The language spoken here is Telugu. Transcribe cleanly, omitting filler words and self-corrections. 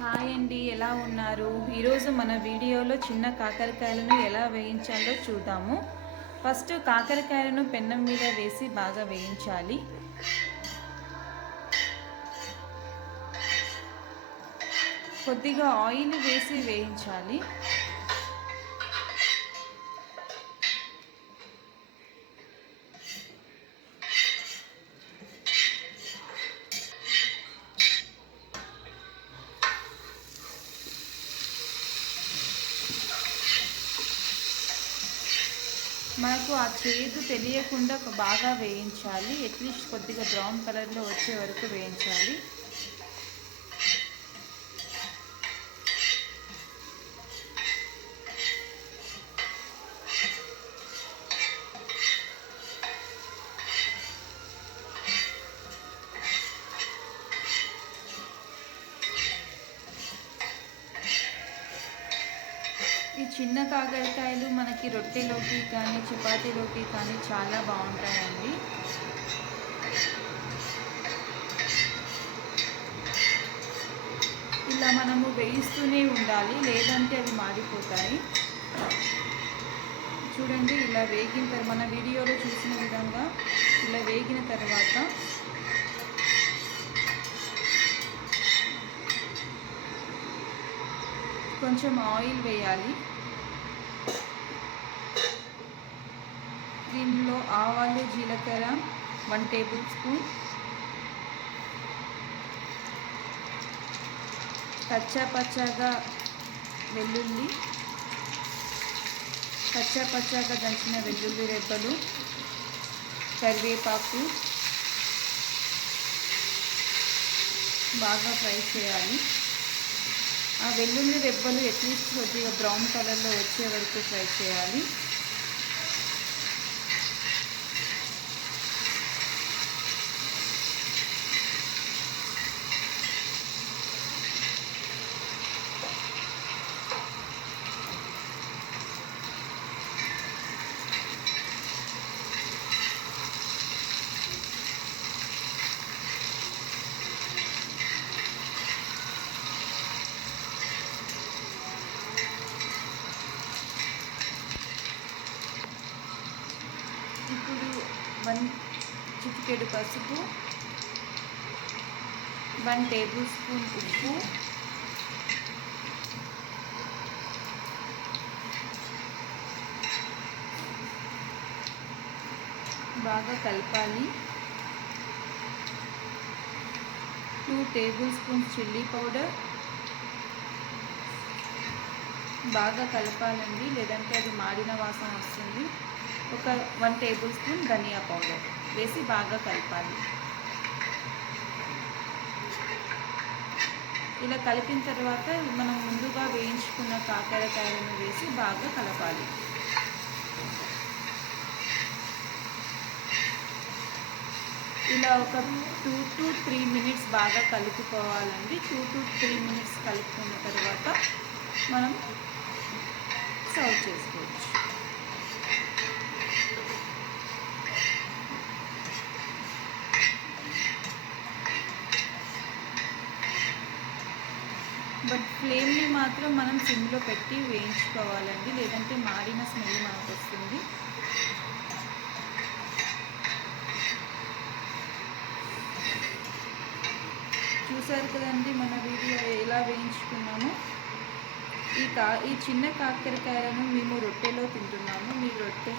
హాయ్ అండి, ఎలా ఉన్నారు? ఈరోజు మన వీడియోలో చిన్న కాకరకాయలను ఎలా వేయించాలో చూద్దాము. ఫస్ట్ కాకరకాయలను పెన్నం మీద వేసి బాగా వేయించాలి. కొద్దిగా ఆయిల్ వేసి వేయించాలి. మనకు ఆ చేదు తెలియకుండా బాగా వేయించాలి. అట్లీస్ట్ కొద్దిగా బ్రౌన్ కలర్లో వచ్చే వరకు వేయించాలి. ఈ చిన్న కాకరకాయలు మనకి రొట్టెలోకి కానీ చపాతీలోకి కానీ చాలా బాగుంటాయండి. ఇలా మనము వేయిస్తూనే ఉండాలి, లేదంటే అవి మాడిపోతాయి. చూడండి, ఇలా వేగిన మన వీడియోలో చూసిన విధంగా ఇలా వేగిన తర్వాత కొంచెం ఆయిల్ వేయాలి. దీనిలో ఆవాలు, జీలకర్ర 1 టేబుల్ స్పూన్, పచ్చాగా వెల్లుల్లి, పచ్చాగా దంచిన వెల్లుల్లి రెబ్బలు, కరివేపాకు బాగా ఫ్రై చేయాలి. ఆ వెల్లుల్లి రెబ్బలు అట్లీస్ట్ కొద్దిగా బ్రౌన్ కలర్లో వచ్చే వరకు ఫ్రై చేయాలి. ఇప్పుడు 1 చిటికెడు పసుపు, 1 టేబుల్ స్పూన్ ఉప్పు, బాగా కలపాలి. 2 టేబుల్ స్పూన్స్ చిల్లీ పౌడర్ బాగా కలపాలండి, లేదంటే అది మాడిన వాసన వస్తుంది. ఒక 1 టేబుల్ స్పూన్ ధనియా పౌడర్ వేసి బాగా కలపాలి. ఇలా కలిపిన తర్వాత మనం ముందుగా వేయించుకున్న కాకరకాయలను వేసి బాగా కలపాలి. ఇలా ఒక 2 to 3 మినిట్స్ బాగా కలుపుకోవాలండి. 2 to 3 మినిట్స్ కలుపుకున్న తర్వాత మనం సర్వ్ చేసుకోవచ్చు. బట్ ఫ్లేమ్ని మాత్రం మనం సిమ్లో పెట్టి వేయించుకోవాలండి, లేదంటే మాడిన స్మెల్ మనకు వస్తుంది. చూసారు కదండి మన వీడియో ఎలా వేయించుకున్నాము. ఈ చిన్న కాకరకాయలను మేము రొట్టెలో తింటున్నాము. మీ రొట్టె